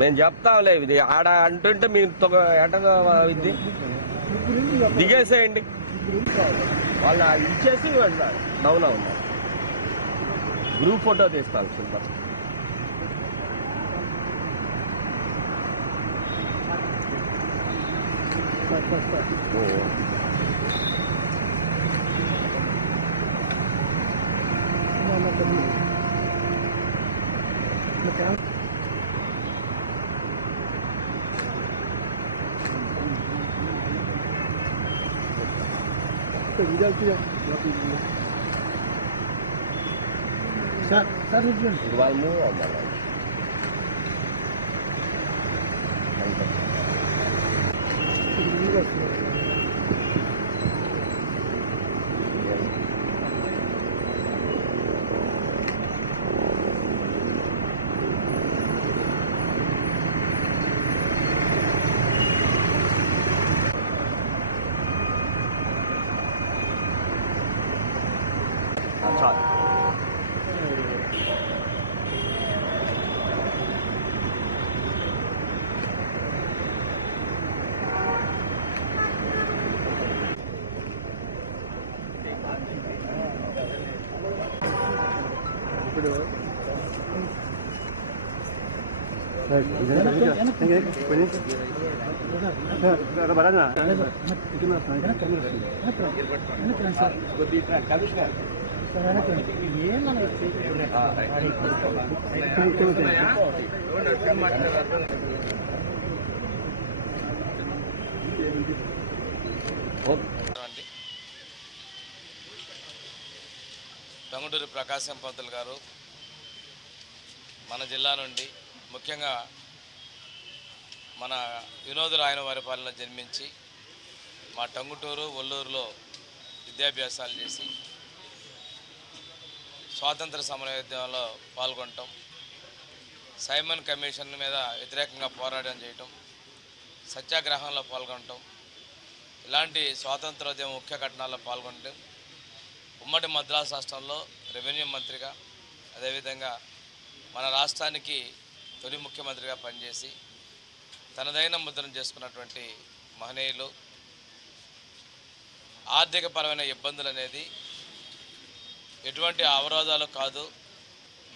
మేము చెప్తాంలే, ఇది ఆడ అంటుంటే మీరు ఎటగా ఇది దిగేసేయండి, వాళ్ళు ఇచ్చేసి డౌన్ అవునా గ్రూప్ ఫోటో తీస్తాను సిల్వర్. వాళ్ళు మూవ్ అవ్వాలి. టంగుటూరి ప్రకాశం పంతులు గారు మన జిల్లా నుండి, ముఖ్యంగా మన వినోదరాయన వారి పాలన జన్మించి మా టంగుటూరు ఒల్లూరులో విద్యాభ్యాసాలు చేసి స్వాతంత్ర సమరయోద్యమంలో పాల్గొనటం, సైమన్ కమిషన్ మీద వ్యతిరేకంగా పోరాటం చేయటం, సత్యాగ్రహంలో పాల్గొనటం, ఇలాంటి స్వాతంత్రోద్యమ ముఖ్య ఘటనల్లో పాల్గొనటం, ఉమ్మడి మద్రాసు రాష్ట్రంలో రెవెన్యూ మంత్రిగా, అదేవిధంగా మన రాష్ట్రానికి తొలి ముఖ్యమంత్రిగా పనిచేసి తనదైన ముద్రను చేసుకున్నటువంటి మహనీయులు. ఆర్థికపరమైన ఇబ్బందులు అనేది ఎటువంటి అవరోధాలు కాదు,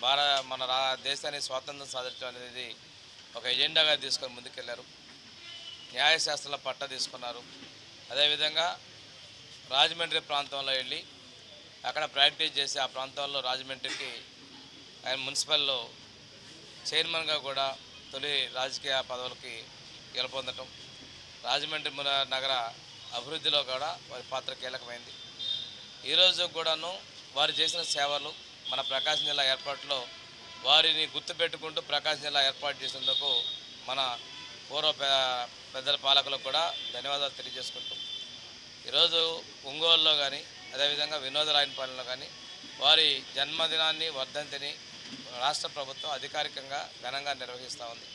మన దేశాన్ని స్వాతంత్రం సాధించడం అనేది ఒక ఎజెండాగా తీసుకొని ముందుకెళ్లారు. న్యాయశాస్త్రంలో పట్టా తీసుకున్నారు. అదేవిధంగా రాజమండ్రి ప్రాంతంలో వెళ్ళి అక్కడ ప్రాక్టీస్ చేసి ఆ ప్రాంతంలో రాజమండ్రికి ఆయన మున్సిపల్లో చైర్మన్గా కూడా తొలి రాజకీయ పదవులకి గెలుపొందటం, రాజమండ్రి నగర అభివృద్ధిలో కూడా వారి పాత్ర కీలకమైంది. ఈరోజు కూడాను వారు చేసిన సేవలు మన ప్రకాశం జిల్లా ఏర్పాటులో వారిని గుర్తుపెట్టుకుంటూ ప్రకాశం జిల్లా ఏర్పాటు చేసేందుకు మన పూర్వ పెద్దల పాలకులకు కూడా ధన్యవాదాలు తెలియజేసుకుంటూ, ఈరోజు ఒంగోలులో కానీ అదేవిధంగా వినోదరాయనపాలెంలో కానీ వారి జన్మదినాన్ని, వర్ధంతిని రాష్ట్ర ప్రభుత్వం అధికారికంగా ఘనంగా నిర్వహిస్తూ ఉంది.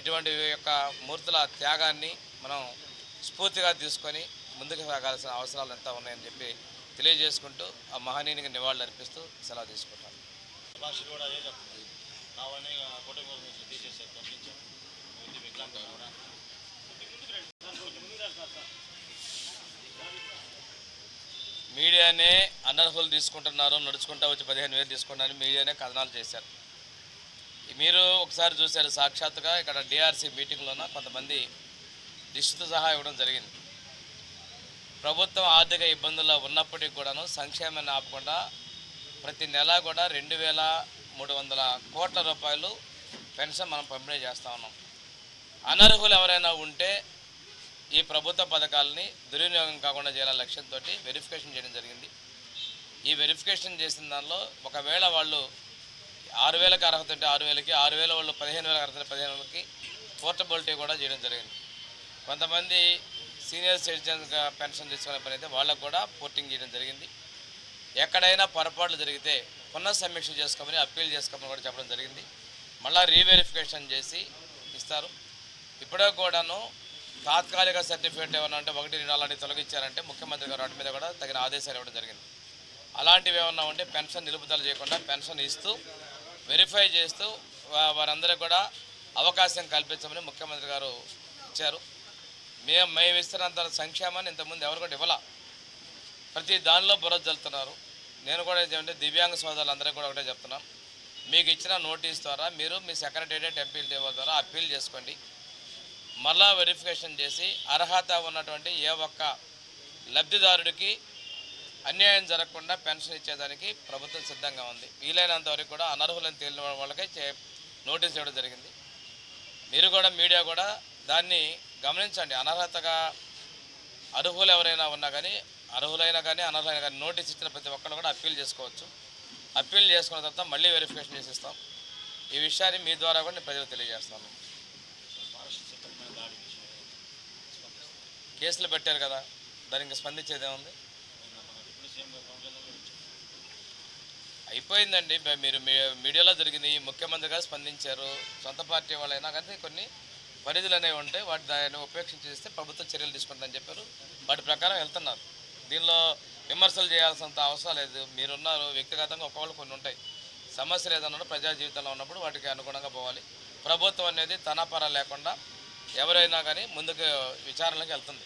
ఇటువంటి యొక్క మూర్తుల త్యాగాన్ని మనం స్ఫూర్తిగా తీసుకొని ముందుకు సాగాల్సిన అవసరాలు ఎంత ఉన్నాయని చెప్పి తెలియజేసుకుంటూ ఆ మహనీయునికి నివాళులు అర్పిస్తూ సెలవు తీసుకుంటాను. మీడియానే అనర్హులు తీసుకుంటున్నారు, నడుచుకుంటా వచ్చి 15,000 తీసుకుంటారని మీడియానే కథనాలు చేశారు. మీరు ఒకసారి చూశారు సాక్షాత్తుగా ఇక్కడ డిఆర్సీ మీటింగ్లోన కొంతమంది లిస్టుతో సహా ఇవ్వడం జరిగింది. ప్రభుత్వం ఆర్థిక ఇబ్బందుల్లో ఉన్నప్పటికీ కూడాను సంక్షేమాన్ని ఆపకుండా ప్రతి నెల కూడా 2,300 కోట్ల రూపాయలు పెన్షన్ మనం పంపిణీ చేస్తూ ఉన్నాం. అనర్హులు ఎవరైనా ఉంటే ఈ ప్రభుత్వ పథకాలని దుర్వినియోగం కాకుండా చేయాలనే లక్ష్యంతో వెరిఫికేషన్ చేయడం జరిగింది. ఈ వెరిఫికేషన్ చేసిన దానిలో ఒకవేళ వాళ్ళు 6,000కి అర్హత ఉంటే 6,000కి, 6,000 వాళ్ళు 15,000 అర్హత 15,000కి పోర్టబిలిటీ కూడా చేయడం జరిగింది. కొంతమంది సీనియర్ సిటిజన్గా పెన్షన్ తీసుకునే పని అయితే వాళ్ళకు కూడా పోర్టింగ్ చేయడం జరిగింది. ఎక్కడైనా పొరపాట్లు జరిగితే పునఃసమీక్ష చేసుకోమని, అప్పీల్ చేసుకోమని కూడా చెప్పడం జరిగింది. మళ్ళీ రీవెరిఫికేషన్ చేసి ఇస్తారు. ఇప్పుడే కూడాను తాత్కాలిక సర్టిఫికేట్ ఏమన్నా అంటే 1, 2 అలాంటివి తొలగించారంటే ముఖ్యమంత్రి గారు వాటి మీద కూడా తగిన ఆదేశాలు ఇవ్వడం జరిగింది. అలాంటివి ఏమన్నా ఉంటే పెన్షన్ నిలుపుదల చేయకుండా పెన్షన్ ఇస్తూ వెరిఫై చేస్తూ వారందరికీ కూడా అవకాశం కల్పించమని ముఖ్యమంత్రి గారు ఇచ్చారు. మేము ఇస్తున్నంత సంక్షేమాన్ని ఇంతకుముందు ఎవరు కూడా ఇవ్వాల. ప్రతి దానిలో బురద జల్లుతున్నారు. నేను కూడా ఏమంటే దివ్యాంగ సోదరులందరికీ కూడా ఒకటే చెప్తున్నాం, మీకు ఇచ్చిన నోటీస్ ద్వారా మీరు మీ సెక్రటేరియట్ ఎంపీల ద్వారా అప్పీల్ చేసుకోండి. మళ్ళా వెరిఫికేషన్ చేసి అర్హత ఉన్నటువంటి ఏ ఒక్క లబ్ధిదారుడికి అన్యాయం జరగకుండా పెన్షన్ ఇచ్చేదానికి ప్రభుత్వం సిద్ధంగా ఉంది. వీలైనంత వరకు కూడా అనర్హులను తేలిన వాళ్ళకే నోటీస్ ఇవ్వడం జరిగింది. మీరు కూడా మీడియా కూడా దాన్ని గమనించండి. అనర్హతగా అర్హులు ఎవరైనా ఉన్నా కానీ అర్హులైనా కానీ అనర్హులైనా కానీ నోటీస్ ఇచ్చిన ప్రతి ఒక్కరు కూడా అప్పీల్ చేసుకోవచ్చు. అప్పీల్ చేసుకున్న తర్వాత మళ్ళీ వెరిఫికేషన్ చేసి ఇస్తాం. ఈ విషయాన్ని మీ ద్వారా కూడా నేను ప్రజలకు తెలియజేస్తాను. కేసులు పెట్టారు కదా, దానికి స్పందించేది ఏముంది? అయిపోయిందండి. మీరు మీడియాలో జరిగింది, ముఖ్యమంత్రి గారు స్పందించారు. సొంత పార్టీ వాళ్ళైనా కానీ కొన్ని పరిధులు అనేవి ఉంటాయి, వాటి దాన్ని ఉపేక్షించేస్తే ప్రభుత్వం చర్యలు తీసుకుంటుందని చెప్పారు. వాటి ప్రకారం వెళ్తున్నారు. దీనిలో విమర్శలు చేయాల్సినంత అవసరం లేదు. మీరున్నారు, వ్యక్తిగతంగా ఒక్కొక్కరు కొన్ని ఉంటాయి. సమస్యలు ఏదన్నా ప్రజా జీవితంలో ఉన్నప్పుడు వాటికి అనుగుణంగా పోవాలి. ప్రభుత్వం అనేది తనపర లేకుండా ఎవరైనా కానీ ముందుకు విచారణలకు వెళ్తుంది.